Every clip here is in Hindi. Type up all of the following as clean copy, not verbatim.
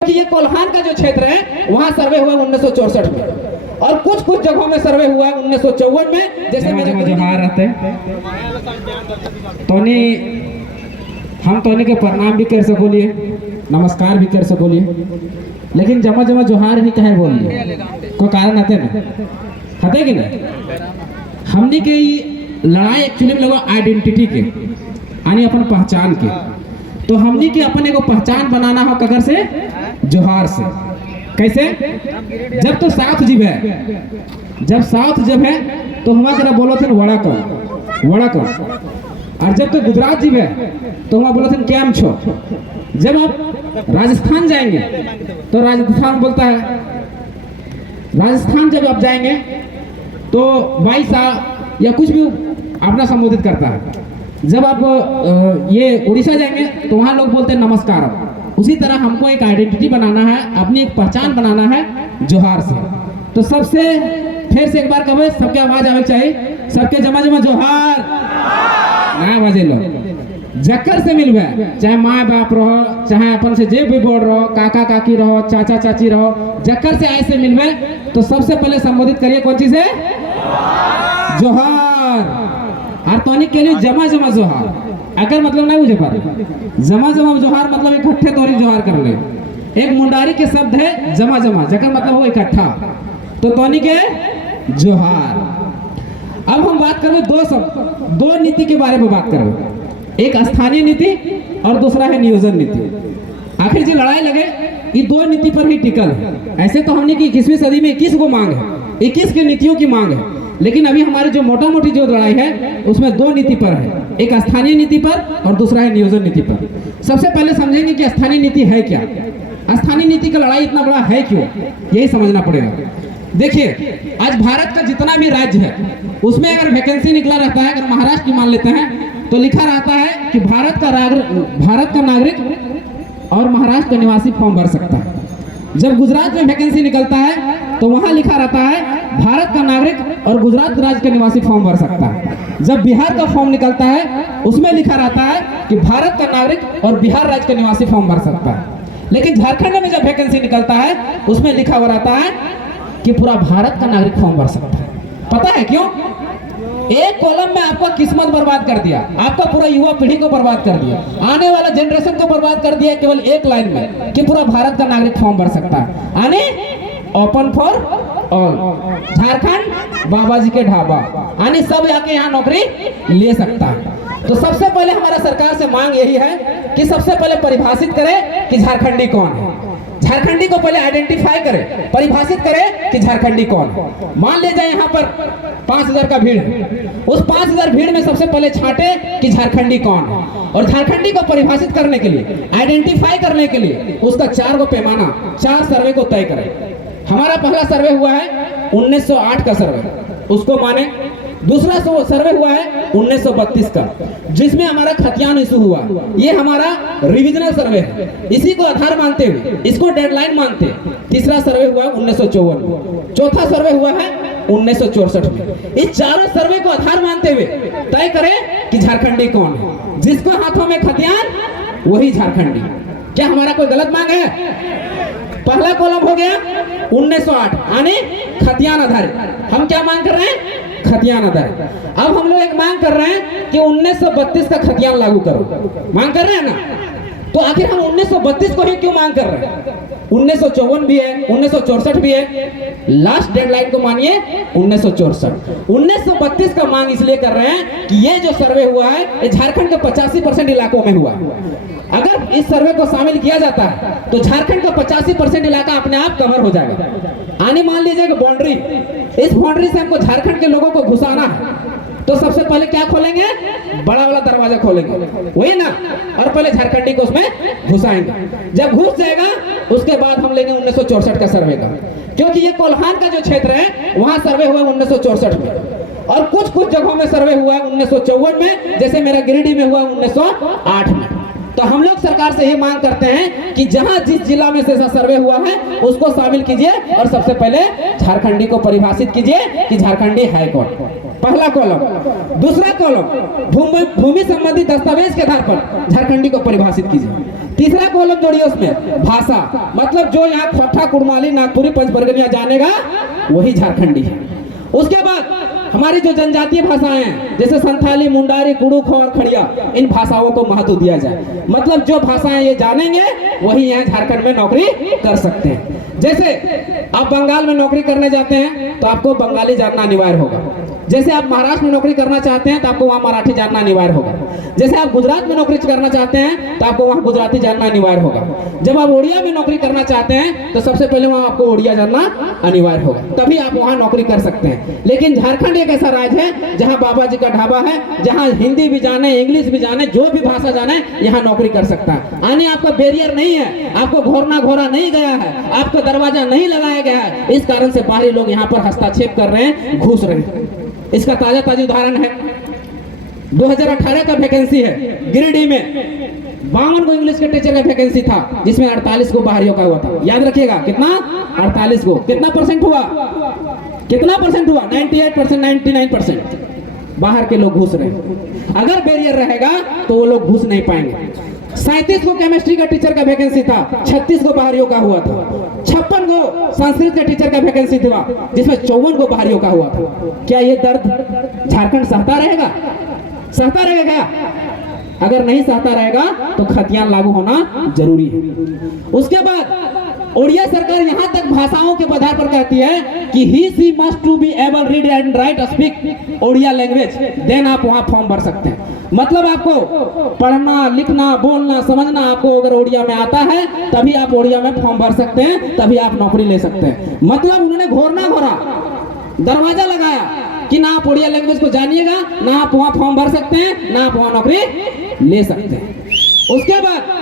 कि ये कोल्हान का जो क्षेत्र है वहाँ सर्वे हुआ 1964 में और कुछ कुछ जगहों में सर्वे हुआ 1954 में। जैसे मेरे जोहार रहते तोनी हम तोनी के प्रणाम भी कर सकोलिए, नमस्कार भी कर सकोलिए, लेकिन जमा जमा जोहार ही कहे बोलिए कोई कारण आते ना हते कि नहीं। हमने के लड़ाई एक्चुअली में लोग आइडेंटिटी के यानी अपन पहचान के, तो हमने की अपन एगो पहचान बनाना हो कगर से जोहार से। कैसे? जब तो साउथ जीव है, जब साउथ जब है तो हमारा जरा बोलो थे वड़ा कौन, और जब तो गुजरात जीव है तो हमारा बोलो थे कैम छो। जब आप राजस्थान जाएंगे तो राजस्थान बोलता है, राजस्थान जब आप जाएंगे तो भाई साहब या कुछ भी अपना संबोधित करता है। जब आप ये उड़ीसा जाएंगे तो वहाँ लोग बोलते हैं नमस्कार। उसी तरह हमको एक आइडेंटिटी बनाना है, अपनी एक पहचान बनाना है जोहार से। तो सबसे फिर से एक बार कहो, सबके आवाज आवे चाहिए, सबके जमा जमा जोहार ना आवाजे लो। जक्कर से मिलवे, चाहे माँ बाप रहो, चाहे अपन से जे भी बोल रहो, काका काकी रहो, चाचा चाची रहो, जक्कर से आए से मिलवे तो सबसे पहले संबोधित करिए कौन चीज है? जोहार। और तोनिक के लिए जमा जमा जोहार। अगर मतलब नहीं बुझे पर जमा जमा जोहार मतलब इकट्ठे तोरी जोहार कर ले। एक मुंडारी के शब्द है जमा जमा, जकर मतलब हो इकट्ठा, तो तोनी के जोहार। अब हम बात करें दो नीति के बारे में बात करें, एक स्थानीय नीति और दूसरा है नियोजन नीति। आखिर जो लड़ाई लगे ये दो नीति पर ही टिकल है। ऐसे तो हमने की 21वीं सदी में 21 को मांग है, 21 की नीतियों की मांग है, लेकिन अभी हमारी जो मोटा मोटी जो लड़ाई है उसमें दो नीति पर है, एक स्थानीय नीति पर और दूसरा है नियोजन नीति पर। सबसे पहले समझेंगे कि स्थानीय नीति है क्या, स्थानीय नीति का लड़ाई इतना बड़ा है क्यों, यही समझना पड़ेगा। देखिए आज भारत का जितना भी राज्य है उसमें अगर वैकेंसी निकला रहता है, अगर महाराष्ट्र की मान लेते हैं तो लिखा रहता है कि भारत का नागरिक और महाराष्ट्र का निवासी फॉर्म भर सकता है। जब गुजरात में वैकेंसी निकलता है तो वहां लिखा रहता है भारत का नागरिक और गुजरात राज्य का निवासी फॉर्म भर सकता है। जब बिहार का फॉर्म निकलता है उसमें लिखा रहता है कि भारत का नागरिक और बिहार राज्य का निवासी फॉर्म भर सकता है। लेकिन झारखंड में जब वैकेंसी निकलता है उसमें लिखा हुआ रहता है कि पूरा भारत का नागरिक फॉर्म भर सकता है। पता है क्यों? एक कॉलम में आपका किस्मत बर्बाद कर दिया, आपका पूरा युवा पीढ़ी को बर्बाद कर दिया, आने वाला जनरेशन को बर्बाद कर दिया केवल एक लाइन में कि पूरा भारत का नागरिक फॉर्म भर सकता है। आने ओपन फॉर ऑल, झारखंड बाबा जी के ढाबा, आने सब आके यहाँ नौकरी ले सकता है। तो सबसे पहले हमारा सरकार से मांग यही है कि सबसे पहले परिभाषित करे कि झारखंडी कौन है। झारखंडी को पहले आइडेंटिफाई करे, परिभाषित करे कि झारखंडी कौन है। मान ले जाए यहाँ पर 5000 का भीड़ है, उस 5000 भीड़ में सबसे पहले छांटे कि झारखंडी कौन है, और झारखंडी को परिभाषित करने के लिए, आइडेंटिफाई करने के लिए उसका 4 गो पैमाना, 4 सर्वे को तय करें। हमारा पहला सर्वे हुआ है 1908 का सर्वे, उसको माने। दूसरा सर्वे हुआ है 1932 का, जिसमें हमारा खतियान इशू हुआ। ये हमारा रिविजनल सर्वे है, इसी को आधार मानते हुए, इसको डेडलाइन मानते। तीसरा सर्वे हुआ है 1954 में, चौथा सर्वे हुआ है 1964 में। इस चारों सर्वे को आधार मानते हुए तय करें कि झारखंडी कौन है। जिसको हाथों में खतियान वही झारखंडी। क्या हमारा कोई गलत मांग है? पहला कॉलम हो गया 1908 यानी खतियान आधारित। हम क्या मांग कर रहे हैं? खतियान आधारित। अब हम लोग एक मांग कर रहे हैं कि 1932 का खतियान लागू करो। मांग कर रहे हैं ना? तो आखिर हम 1932 को ही क्यों मांग कर रहे हैं? 1954 भी है, 1964 भी है, लास्ट डेडलाइन को मानिए 1964। 1932 का मांग इसलिए कर रहे हैं कि ये जो सर्वे हुआ है ये झारखंड के 85% इलाकों में हुआ है। अगर इस सर्वे को शामिल किया जाता है तो झारखंड का 85% इलाका अपने आप कवर हो जाएगा। आने मान लीजिए कि बाउंड्री, इस बाउंड्री से हमको झारखंड के लोगों को घुसाना है, तो सबसे पहले क्या खोलेंगे? बड़ा वाला दरवाजा खोलेंगे, वही ना, और पहले झारखंडी को उसमें घुसाएंगे। जब घुस जाएगा उसके बाद हम लेंगे 1964 का सर्वे का, क्योंकि ये कोल्हान का जो क्षेत्र है वहां सर्वे हुआ 1964 में और कुछ कुछ जगहों में सर्वे हुआ है 1954 में, जैसे मेरा गिरिडीह में हुआ 1908 में। तो हम लोग सरकार से ये मांग करते हैं कि जहां जिस जिला में से सर्वे हुआ है उसको शामिल कीजिए और सबसे पहले झारखंडी को परिभाषित कीजिए कि झारखंडी है कौन। पहला कॉलम। दूसरा कॉलम भूमि संबंधी दस्तावेज के आधार पर झारखंडी को परिभाषित कीजिए। तीसरा कॉलम जोड़िए उसमें भाषा, मतलब जो यहाँ खोटा, कुड़माली, नागपुरी, पंचबर्गनिया जानेगा वही झारखंडी है। उसके बाद हमारी जो जनजातीय भाषाएं हैं जैसे संथाली, मुंडारी, कुड़ुख और खड़िया, इन भाषाओं को महत्व दिया जाए। मतलब जो भाषाएं ये जानेंगे वही यहाँ झारखंड में नौकरी कर सकते हैं। जैसे आप बंगाल में नौकरी करने जाते हैं तो आपको बंगाली जानना अनिवार्य होगा। जैसे आप महाराष्ट्र में नौकरी करना चाहते हैं तो आपको वहाँ मराठी जानना अनिवार्य होगा। जैसे आप गुजरात में नौकरी करना चाहते हैं तो आपको वहाँ गुजराती जानना अनिवार्य होगा। जब आप उड़िया में नौकरी करना चाहते हैं तो सबसे पहले वहाँ आपको उड़िया जानना अनिवार्य होगा, तभी आप वहाँ नौकरी कर सकते हैं। लेकिन झारखंड एक ऐसा राज्य है जहाँ बाबा जी का ढाबा है, जहाँ हिंदी भी जाने, इंग्लिश भी जाने, जो भी भाषा जाने यहाँ नौकरी कर सकता है। आने आपका बैरियर नहीं है, आपको घोरना घोरा नहीं गया है, आपका दरवाजा नहीं लगाया गया है। इस कारण से बाहरी लोग यहाँ पर हस्तक्षेप कर रहे हैं, घुस रहे हैं। इसका ताजा उदाहरण है 2018 का वैकेंसी है गिरिडीह में 52 को इंग्लिश के टीचर का वैकेंसी था, जिसमें 48 को बाहरियों का हुआ था। याद रखिएगा कितना, 48 को। कितना परसेंट हुआ, कितना परसेंट हुआ, 98%, 99% बाहर के लोग घुस रहे हैं। अगर बैरियर रहेगा तो वो लोग घुस नहीं पाएंगे। 37 को केमिस्ट्री का टीचर का वैकेंसी था, 36 को बाहरियों का हुआ था। 56 को संस्कृत के टीचर का वैकेंसी था, जिसमें 54 को बाहरियों का हुआ था। क्या ये दर्द झारखंड सहता रहेगा, सहता रहेगा क्या? अगर नहीं सहता रहेगा तो खतियान लागू होना जरूरी है। उसके बाद उड़िया सरकार यहाँ तक भाषाओं के आधार पर कहती है कि he she must to be able read and write speak Odia language, then आप वहाँ फॉर्म भर सकते हैं। मतलब आपको पढ़ना, लिखना, बोलना, समझना आपको अगर उड़िया में आता है तभी आप उड़िया में फॉर्म भर सकते हैं, तभी आप नौकरी ले सकते हैं। मतलब उन्होंने घोरना घोरा, दरवाजा लगाया कि ना आप उड़िया लैंग्वेज को जानिएगा, ना आप वहाँ फॉर्म भर सकते हैं, ना आप वहाँ नौकरी ले सकते हैं। उसके बाद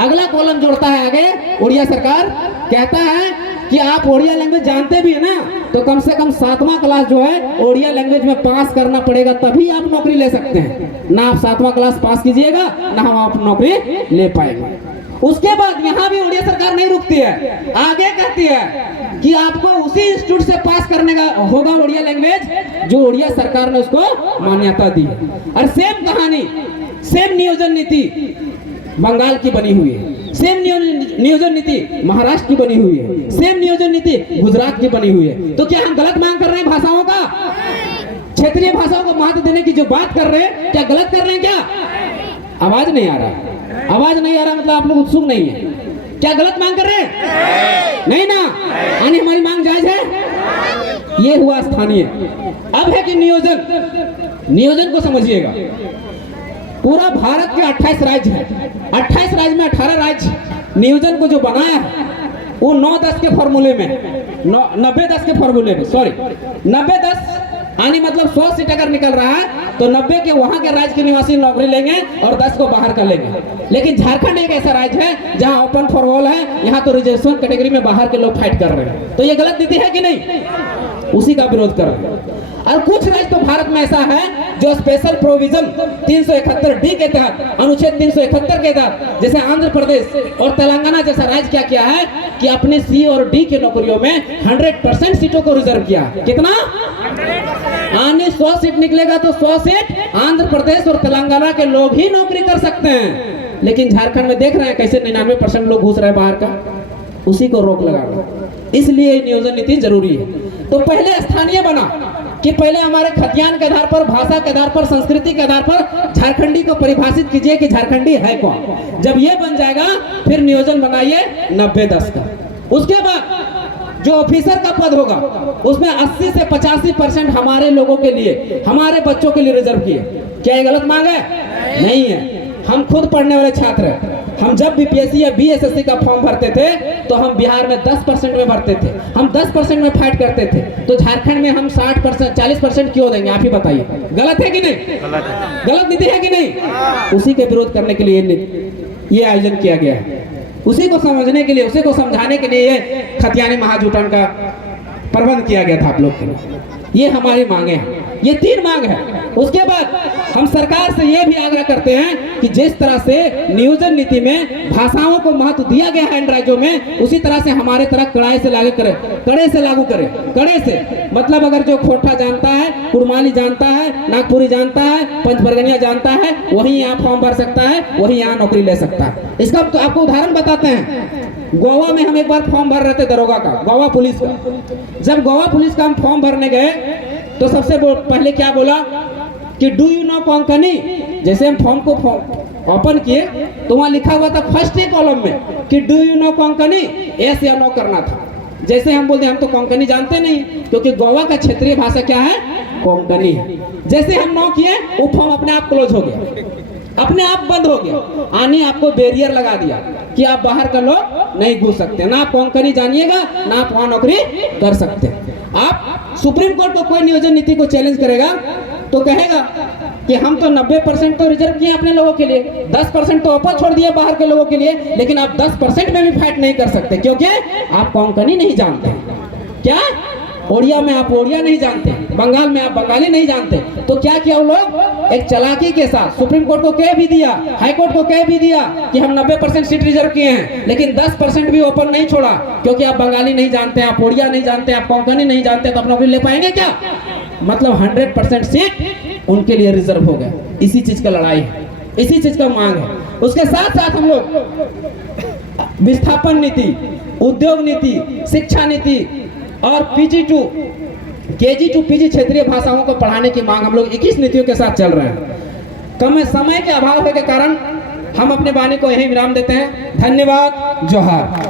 अगला कॉलम जोड़ता है आगे उड़िया सरकार, कहता है कि आप उड़िया लैंग्वेज जानते भी है ना, तो कम से कम 7वां क्लास जो है उड़िया लैंग्वेज में पास करना पड़ेगा, तभी आप नौकरी ले सकते हैं। ना आप 7वां क्लास पास कीजिएगा ना हम आप नौकरी ले पाएंगे। उसके बाद यहाँ भी उड़िया सरकार नहीं रुकती है, आगे कहती है कि आपको उसी इंस्टीट्यूट से पास करने का होगा उड़िया लैंग्वेज जो उड़िया सरकार ने उसको मान्यता दी है। और सेम कहानी, सेम नियोजन नीति बंगाल की बनी हुई है, सेम नियोजन नीति महाराष्ट्र की बनी हुई है, सेम नियोजन नीति गुजरात की बनी हुई है। तो क्या हम गलत मांग कर रहे हैं भाषाओं का? क्षेत्रीय भाषाओं को महत्व देने की जो बात कर रहे हैं, क्या गलत कर रहे हैं क्या? आवाज नहीं आ रहा, आवाज नहीं आ रहा मतलब आप लोग उत्सुक नहीं है। क्या गलत मांग कर रहे हैं? नहीं ना, यानी हमारी मांग जायज है। ये हुआ स्थानीय। अब है कि नियोजन, नियोजन को समझिएगा। पूरा भारत के 28 राज्य है, 28 राज्य में 18 राज्य नियोजन को जो बनाया है वो 9-10 के फॉर्मूले में, 90-10 के फॉर्मूले में, सॉरी 90-10 यानी मतलब 100 सीट अगर निकल रहा है तो 90 के वहां के राज्य के निवासी नौकरी लेंगे और 10 को बाहर कर लेंगे। लेकिन झारखंड एक ऐसा राज्य है जहां ओपन फॉर ऑल है, यहाँ तो रिजर्वेशन कैटेगरी में बाहर के लोग फाइट कर रहे हैं। तो ये गलत नीति है कि नहीं? उसी का विरोध कर रहे हैं। और कुछ राज्य तो भारत में ऐसा है जो स्पेशल प्रोविजन 371D के तहत, अनुच्छेद 371 के तहत, जैसे आंध्र प्रदेश और तेलंगाना जैसा राज्य क्या किया है कि अपने C और D की नौकरियों में 100% सीटों को रिजर्व किया। कितना? यानी 100 सीट निकलेगा तो 100 सीट आंध्र प्रदेश और तेलंगाना के लोग ही नौकरी कर सकते हैं। लेकिन झारखंड में देख रहे हैं कैसे 99% लोग घुस रहे हैं बाहर का, उसी को रोक लगाना। इसलिए नियोजन नीति जरूरी है। तो पहले स्थानीय बना कि पहले हमारे खतियान के आधार पर, भाषा के आधार पर, संस्कृति के आधार पर झारखंडी को परिभाषित कीजिए कि झारखंडी है कौन। जब ये बन जाएगा फिर नियोजन बनाइए 90-10 का। उसके बाद जो ऑफिसर का पद होगा उसमें 80 से 85% हमारे लोगों के लिए, हमारे बच्चों के लिए रिजर्व किए। क्या ये गलत मांग है? नहीं है। हम खुद पढ़ने वाले छात्र हैं। हम जब बीपीएससी या बीएसएससी का फॉर्म भरते थे तो हम बिहार में 10% में भरते थे, हम 10% में फाइट करते थे। तो झारखंड में हम 60%, 40% क्यों देंगे? आप ही बताइए। गलत है कि नहीं? गलत नीति है कि नहीं? उसी के विरोध करने के लिए ये आयोजन किया गया है। उसी को समझने के लिए, उसी को समझाने के लिए ये खतियानी महाजुटन का प्रबंध किया गया था आप लोग के लिए। ये हमारी मांगे हैं, ये 3 मांग है। उसके बाद हम सरकार से ये भी आग्रह करते हैं कि जिस तरह से नियोजन नीति में भाषाओं को महत्व दिया गया है इन राज्यों में, उसी तरह से हमारे तरह कड़ाई से लागू करे, कड़े से लागू करे, कड़े से। मतलब अगर जो खोटा जानता है, कुड़माली जानता है, नागपुरी जानता है, पंचबरगनिया जानता है, वही यहाँ फॉर्म भर सकता है, वही यहाँ नौकरी ले सकता है। इसका तो आपको उदाहरण बताते हैं। गोवा में हम एक बार फॉर्म भर रहे थे दरोगा का, गोवा पुलिस का। जब गोवा पुलिस का हम फॉर्म भरने गए तो सबसे पहले क्या बोला कि डू यू नो कोंकणी। जैसे हम फॉर्म को ओपन किए तो वहां लिखा हुआ था फर्स्ट ही कॉलम में कि do you know Konkani, yes या नो करना था। जैसे हम बोलते हम तो कोंकणी जानते नहीं, क्योंकि गोवा का क्षेत्रीय भाषा क्या है, कोंकणी। जैसे हम नो किए वो फॉर्म अपने आप क्लोज हो गया, अपने आप बंद हो गया। आने आपको बैरियर लगा दिया कि आप बाहर का लोग नहीं घुस सकते, ना आप कोंकणी जानिएगा, ना आप वहां नौकरी कर सकते। आप सुप्रीम कोर्ट को कोई नियोजन नीति को चैलेंज करेगा तो कहेगा कि हम तो 90% तो रिजर्व किए अपने लोगों के लिए, 10% तो ऊपर छोड़ दिए बाहर के लोगों के लिए, लेकिन आप 10% में भी फाइट नहीं कर सकते क्योंकि आप कोंकणी नहीं जानते। क्या ओडिया में आप ओडिया नहीं जानते, बंगाल में आप बंगाली नहीं जानते। तो क्या किया वो लोग, एक चालाकी के साथ सुप्रीम कोर्ट को कह भी दिया, हाई कोर्ट को कह भी दिया कि हम 90% सीट रिजर्व किए हैं, लेकिन 10% भी ओपन नहीं छोड़ा, क्योंकि आप बंगाली नहीं जानते, आप ओडिया नहीं जानते, आप कोंकणी नहीं जानते, तो आप नौकरी ले पाएंगे क्या? मतलब 100% सीट उनके लिए रिजर्व हो गया। इसी चीज का लड़ाई है, इसी चीज का मांग है। उसके साथ साथ हम लोग विस्थापन नीति, उद्योग नीति, शिक्षा नीति और PG to KG to PG क्षेत्रीय भाषाओं को पढ़ाने की मांग हम लोग 21 नीतियों के साथ चल रहे हैं। कम समय के अभाव के कारण हम अपने वाणी को यहीं विराम देते हैं। धन्यवाद। जोहार।